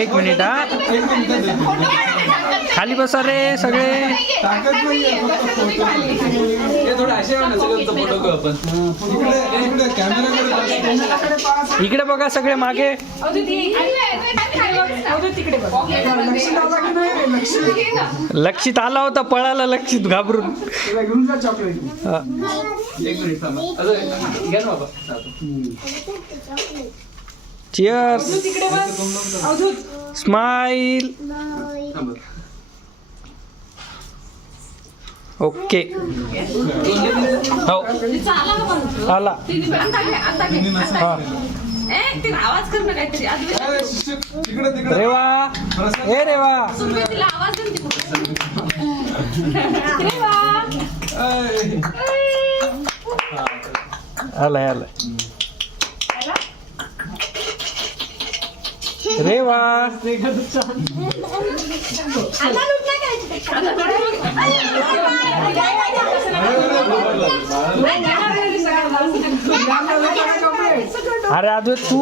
एक मिनिट हा, खाली बसा रे सगळे. इकडे बघा सगळे मागे. लक्षित आला होता, पळाला लक्षित घाबरून. चिअर्स. स्माइल. ओके. हो आला. आवाज कर ना काहीतरी. रेवा, ए रेवा. आलाय आलाय. रेवा. अरे अद्वैत तू.